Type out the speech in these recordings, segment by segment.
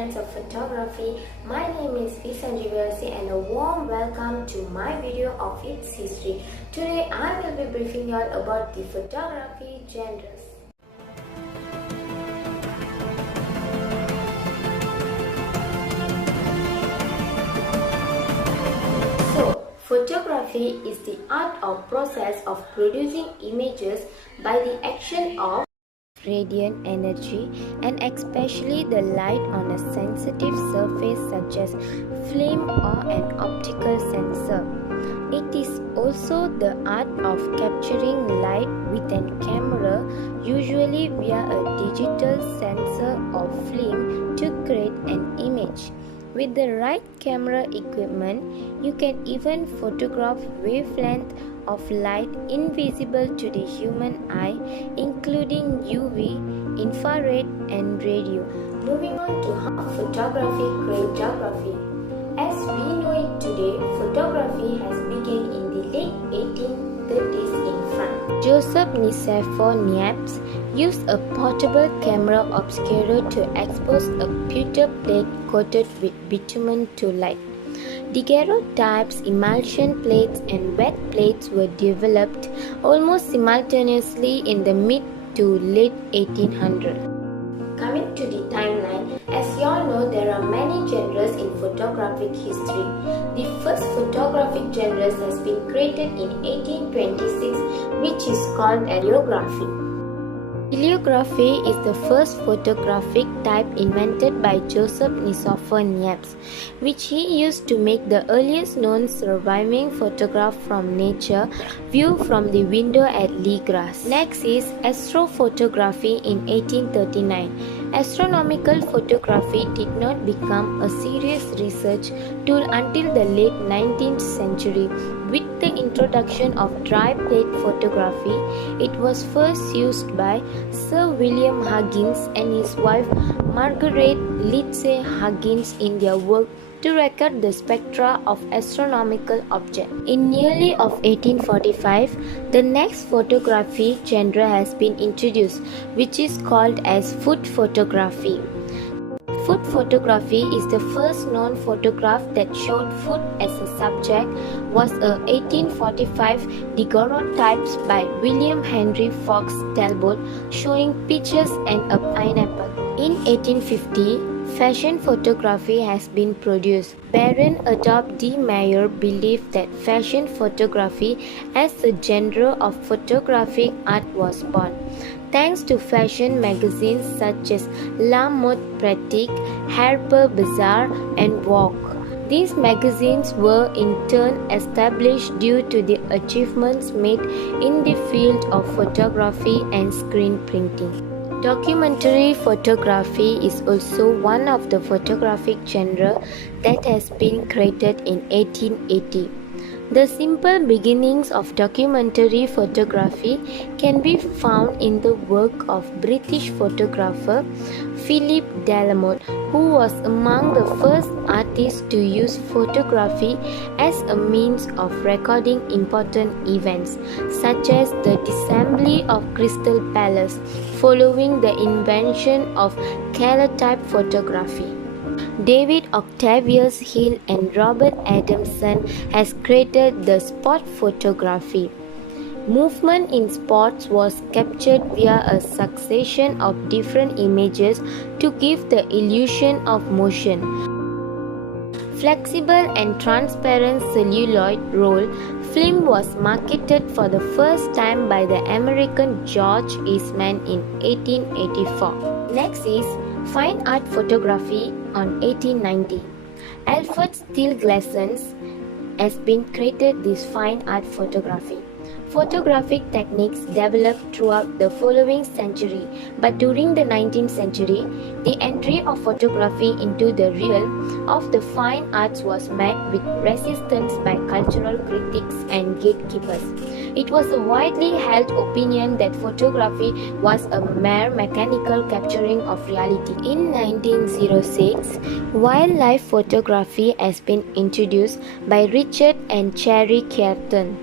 friends of photography. My name is V. Sanjeevasi and a warm welcome to my video of its history. Today I will be briefing you all about the photography genres. So, photography is the art or process of producing images by the action of radiant energy and especially the light on a sensitive surface such as film or an optical sensor. It is also the art of capturing light with a camera, usually via a digital sensor or film, to create an image. With the right camera equipment, you can even photograph wavelength of light invisible to the human eye, including UV, infrared, and radio. Moving on to how photography creates geography. As we know it today, photography has begun in the late 1830s in France. Joseph Nicephore Niepce used a portable camera obscura to expose a pewter plate coated with bitumen to light. Daguerreotypes, emulsion plates, and wet plates were developed almost simultaneously in the mid to late 1800s. Coming to the timeline, as you all know, there are many genres in photographic history. The first photographic genre has been created in 1826, which is called heliography. Heliography is the first photographic type invented by Joseph Nicephore Niepce, which he used to make the earliest known surviving photograph from nature view from the window at Le Gras. Next is astrophotography in 1839. Astronomical photography did not become a serious research tool until the late 19th century. With the introduction of dry plate photography, it was first used by Sir William Huggins and his wife Margaret Lindsay Huggins in their work to record the spectra of astronomical objects. In nearly of 1845, the next photography genre has been introduced, which is called as food photography. Food photography is the first known photograph that showed food as a subject, was a 1845 daguerreotypes by William Henry Fox Talbot showing peaches and a pineapple. In 1850, fashion photography has been produced. Baron Adolphe de Mayer believed that fashion photography as a genre of photographic art was born, thanks to fashion magazines such as La Mode Pratique, Harper's Bazaar, and Vogue. These magazines were in turn established due to the achievements made in the field of photography and screen printing. Documentary photography is also one of the photographic genre that has been created in 1880. The simple beginnings of documentary photography can be found in the work of British photographer Philip Delamode, who was among the first artists to use photography as a means of recording important events, such as the disassembly of Crystal Palace, following the invention of color-type photography. David Octavius Hill and Robert Adamson has created the spot photography. Movement in spots was captured via a succession of different images to give the illusion of motion. Flexible and transparent celluloid roll film was marketed for the first time by the American George Eastman in 1884. Next is fine art photography on 1890. Alfred Steele Gleason has been created this fine art photography. Photographic techniques developed throughout the following century, but during the 19th century, the entry of photography into the realm of the fine arts was met with resistance by cultural critics and gatekeepers. It was a widely held opinion that photography was a mere mechanical capturing of reality. In 1906, wildlife photography has been introduced by Richard and Cherry Cairton.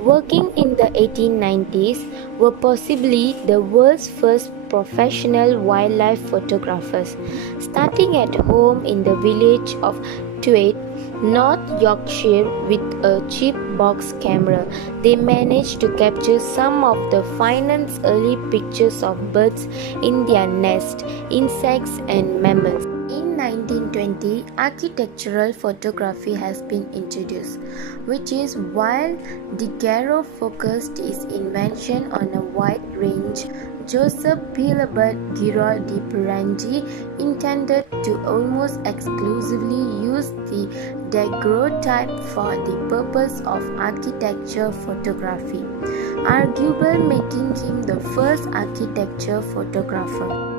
Working in the 1890s were possibly the world's first professional wildlife photographers. Starting at home in the village of Thwaite, North Yorkshire, with a cheap box camera, they managed to capture some of the finest early pictures of birds in their nest, insects, and mammals. In 1920, architectural photography has been introduced, which is while daguerreau-focused its invention on a wide range. Joseph Philibert Giraud de Peringy intended to almost exclusively use the daguerreotype for the purpose of architecture photography, arguably making him the first architecture photographer.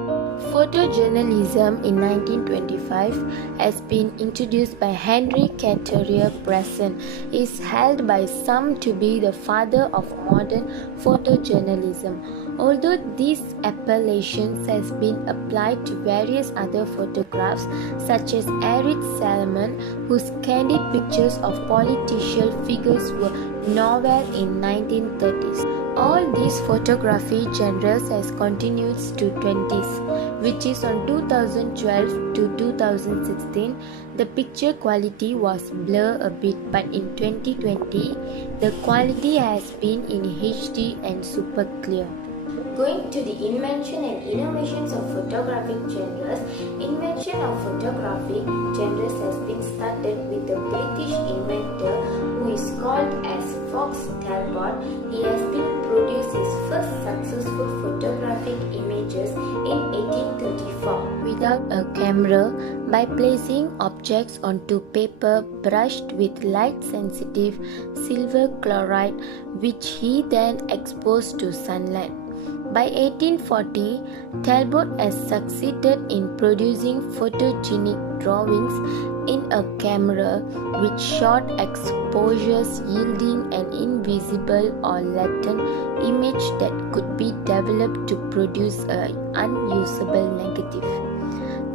Photojournalism in 1925 has been introduced by Henry Cartier-Bresson, is held by some to be the father of modern photojournalism. Although this appellation has been applied to various other photographs such as Eric Salomon, whose candid pictures of political figures were novel in 1930s. All these photography genres has continued to 20s, which is on 2012 to 2016. The picture quality was blurred a bit, but in 2020, the quality has been in HD and super clear. Going to the invention and innovations of photographic genres, invention of photographic genres has been started with the British inventor who is called as Fox Talbot. He has been produced his first successful photographic images in 1834 without a camera by placing objects onto paper brushed with light-sensitive silver chloride, which he then exposed to sunlight. By 1840, Talbot has succeeded in producing photogenic drawings in a camera with short exposures, yielding an invisible or latent image that could be developed to produce an unusable negative.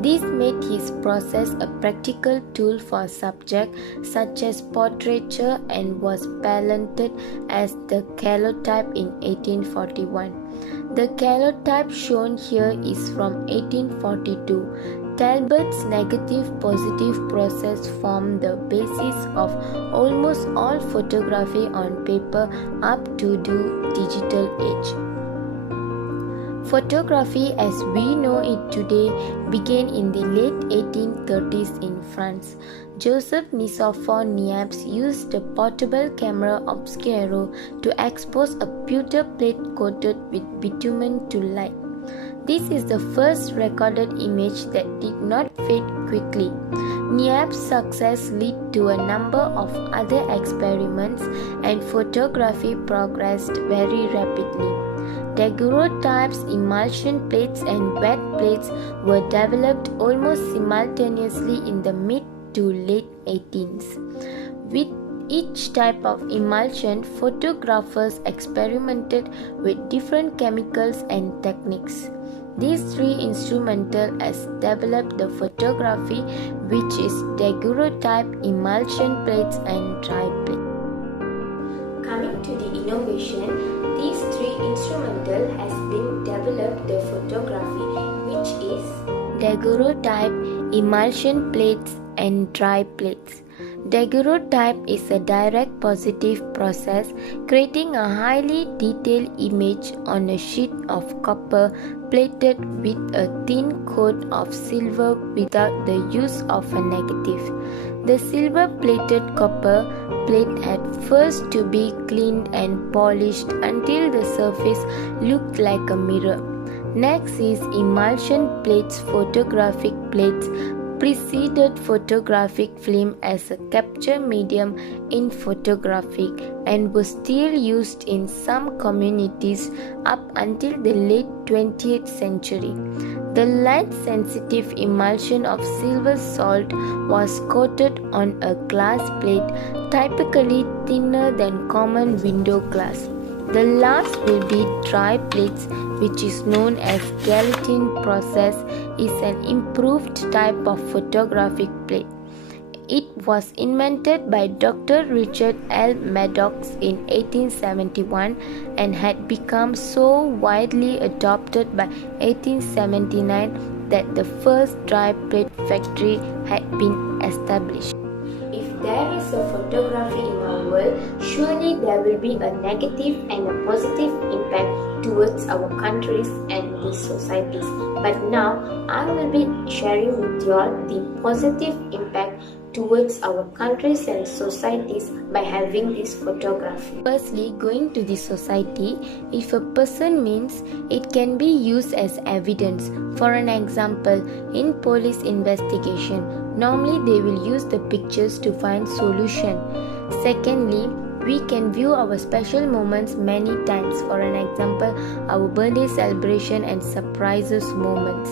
This made his process a practical tool for subjects such as portraiture and was patented as the calotype in 1841. The calotype shown here is from 1842. Talbot's negative-positive process formed the basis of almost all photography on paper up to the digital age. Photography as we know it today began in the late 1830s in France. Joseph Nicephore Niepce used the portable camera obscuro to expose a pewter plate coated with bitumen to light. This is the first recorded image that did not fade quickly. Niepce's success led to a number of other experiments, and photography progressed very rapidly. Daguerreotypes, emulsion plates, and wet plates were developed almost simultaneously in the mid to late 18th. With each type of emulsion, photographers experimented with different chemicals and techniques. These three instrumental has developed the photography, which is daguerreotype, emulsion plates, and dry plate. Coming to the innovation, these three instrumental has been developed the photography, which is daguerreotype, emulsion plates, and dry plates. Daguerreotype is a direct positive process, creating a highly detailed image on a sheet of copper plated with a thin coat of silver without the use of a negative. The silver-plated copper plate had first to be cleaned and polished until the surface looked like a mirror. Next is emulsion plates. Photographic plates preceded photographic film as a capture medium in photography and was still used in some communities up until the late 20th century. The light-sensitive emulsion of silver salt was coated on a glass plate, typically thinner than common window glass. The last will be dry plates, which is known as guillotine process, is an improved type of photographic plate. It was invented by Dr. Richard L. Maddox in 1871 and had become so widely adopted by 1879 that the first dry plate factory had been established. If there is a photography in our world, surely there will be a negative and a positive impact towards our countries and the societies. But now, I will be sharing with you all the positive impact towards our countries and societies by having this photography. Firstly, going to the society, if a person means, it can be used as evidence. For an example, in police investigation, normally they will use the pictures to find solution. Secondly, we can view our special moments many times. For an example, our birthday celebration and surprises moments.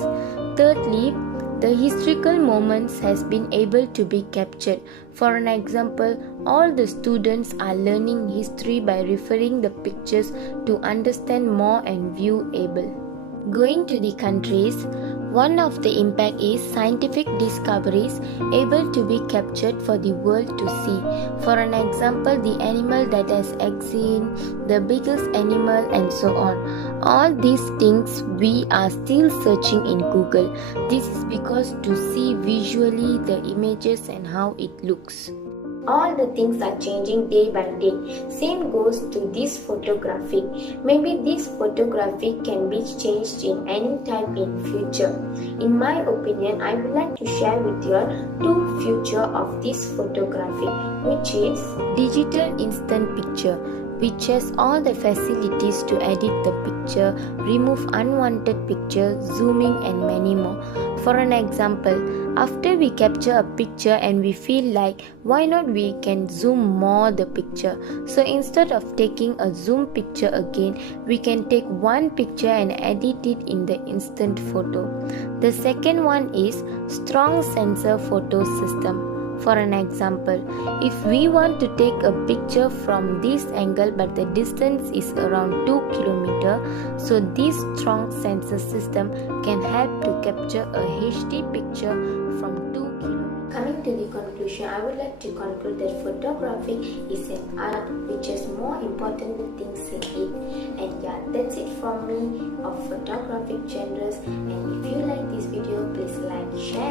Thirdly, the historical moments has been able to be captured. For an example, all the students are learning history by referring the pictures to understand more and view able. Going to the countries, one of the impact is scientific discoveries able to be captured for the world to see. For an example, the animal that has extinct, the biggest animal, and so on. All these things we are still searching in Google. This is because to see visually the images and how it looks. All the things are changing day by day. Same goes to this photography. Maybe this photography can be changed in any time in future. In my opinion, I would like to share with you two future of this photography, which is digital instant picture, which has all the facilities to edit the picture, remove unwanted picture, zooming and many more. For an example, after we capture a picture and we feel like why not we can zoom more the picture. So instead of taking a zoom picture again, we can take one picture and edit it in the instant photo. The second one is strong sensor photo system. For an example, if we want to take a picture from this angle but the distance is around 2 km, so this strong sensor system can help to capture a HD picture from 2 km. Coming to the conclusion, I would like to conclude that photography is an art which has more important things in it. And yeah, that's it from me of photographic genres. And if you like this video, please like, share